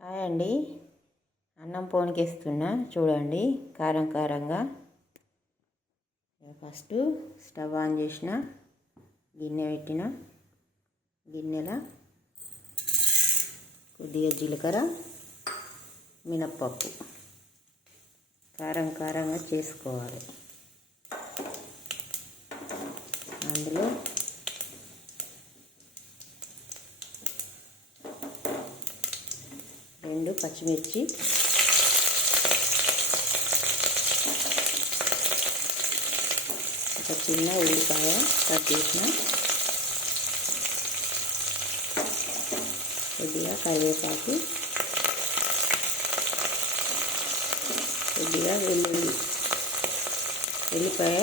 Hi అండి. అన్నం పోనికేస్తున్నా చూడండి. కారం కారంగా ఫస్ట్ స్టవ్ ఆన్ చేసిన, గిన్నె పెట్టిన, గిన్నెలో కొద్దిగా జీలకర్ర, మినప్పప్పు కారం కారంగా చేసుకోవాలి. అందులో రెండు పచ్చిమిర్చి, ఒక చిన్న ఉల్లిపాయ కట్ చేసిన, కొద్దిగా కరివేపాకు, కొద్దిగా వెల్లిపాయ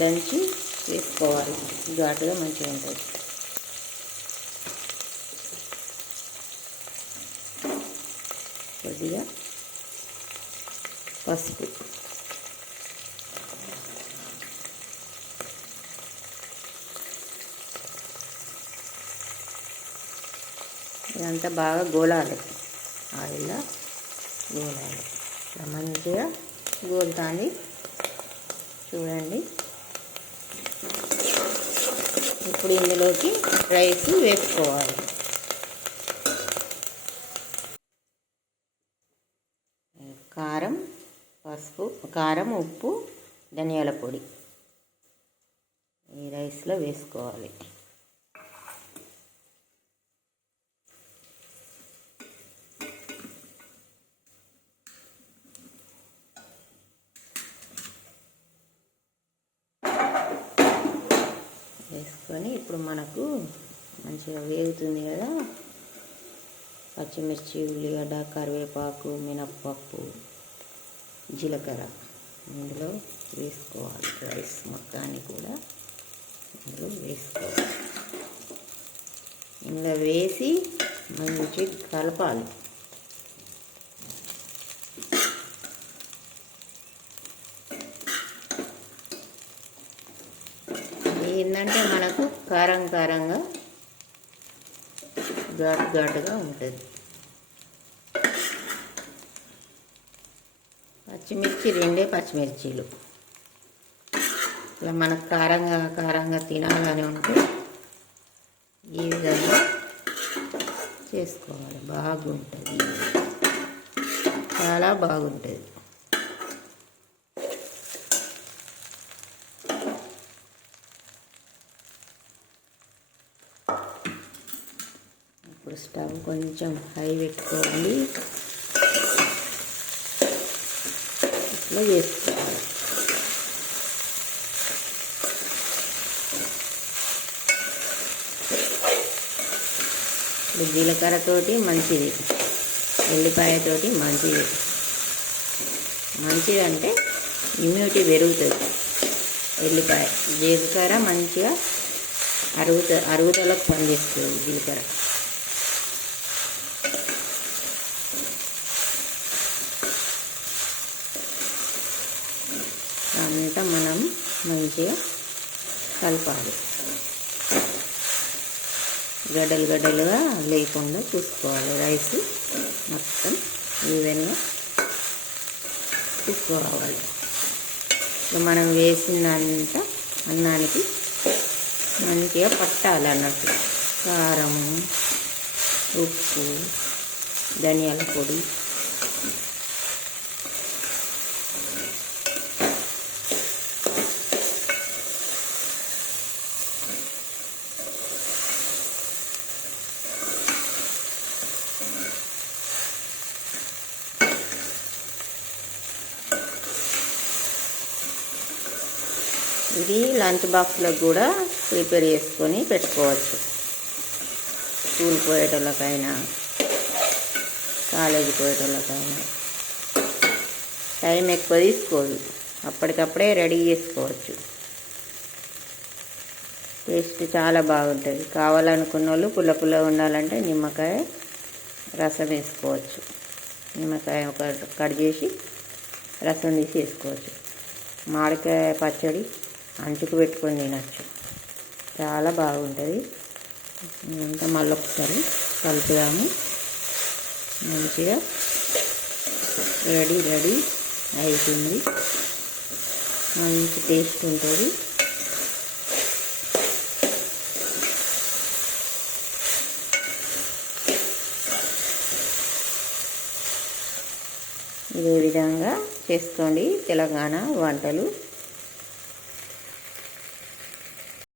దంచి వేసుకోవాలి. ఘాటుగా మంచిగా ఉంటుంది. కొద్దిగా పసుపు, ఇదంతా బాగా గోలాలి. ఆయిల్లో గోలాలి. ఇట్లా మంచిగా గోలుతుంది చూడండి. ఇప్పుడు ఇందులోకి రైస్ వేసుకోవాలి. కారం, పసుపు, కారం, ఉప్పు, ధనియాల పొడి ఈ రైస్లో వేసుకోవాలి. వేసుకొని ఇప్పుడు మనకు మంచిగా వేగుతుంది కదా. పచ్చిమిర్చి, ఉల్లిగడ్డ, కరివేపాకు, మినప్పప్పు, జీలకర్ర ఇందులో వేసుకోవాలి. రైస్ మొత్తాన్ని కూడా ఇందులో వేసుకోవాలి. ఇందులో వేసి మంచిగా కలపాలి. ఏంటంటే మనకు కారం కారంగా ఘాటుగా ఉంటుంది. పచ్చిమిర్చి రెండే పచ్చిమిర్చీలు. ఇలా మనకు కారంగా తినాలని ఉంటే ఈ విధంగా చేసుకోవాలి. బాగుంటుంది, చాలా బాగుంటుంది. ఇప్పుడు స్టవ్ కొంచెం హై పెట్టుకోవాలి. ఇట్లా చేసుకోవాలి. ఇప్పుడు జీలకర్రతోటి మంచిది, ఎల్లిపాయతోటి మంచిది అంటే ఇమ్యూనిటీ పెరుగుతుంది. ఎల్లిపాయ, జీలకర్ర మంచిగా అరుగుదలకు పనిచేస్తుంది. జీలకర్ర అంతా మనం మంచిగా కలపాలి. గడ్డలుగా లేకుండా చూసుకోవాలి. రైస్ మొత్తం ఈవెన్గా తీసుకోవాలి. మనం వేసినంత అన్నానికి మంచిగా పట్టాలి అన్నట్టు. కారం, ఉప్పు, ధనియాల పొడి, ఇది లంచ్ బాక్స్లో కూడా ప్రిపేర్ చేసుకొని పెట్టుకోవచ్చు. స్కూల్ పోయేటోళ్ళకైనా, కాలేజీ పోయేటోళ్ళకైనా టైం ఎక్కువ తీసుకోదు. అప్పటికప్పుడే రెడీ చేసుకోవచ్చు. టేస్ట్ చాలా బాగుంటుంది. కావాలనుకున్న వాళ్ళు పుల్ల ఉండాలంటే నిమ్మకాయ రసం వేసుకోవచ్చు. నిమ్మకాయ ఒక కట్ చేసి రసం తీసి వేసుకోవచ్చు. మామిడికాయ పచ్చడి అంచుకు పెట్టుకొని తినచ్చు. చాలా బాగుంటుంది. అంతా మళ్ళీ ఒకసారి కలుపుదాము. మంచిగా రెడీ అవుతుంది. మంచి టేస్ట్ ఉంటుంది. ఇదే విధంగా చేసుకోండి తెలంగాణ వంటలు.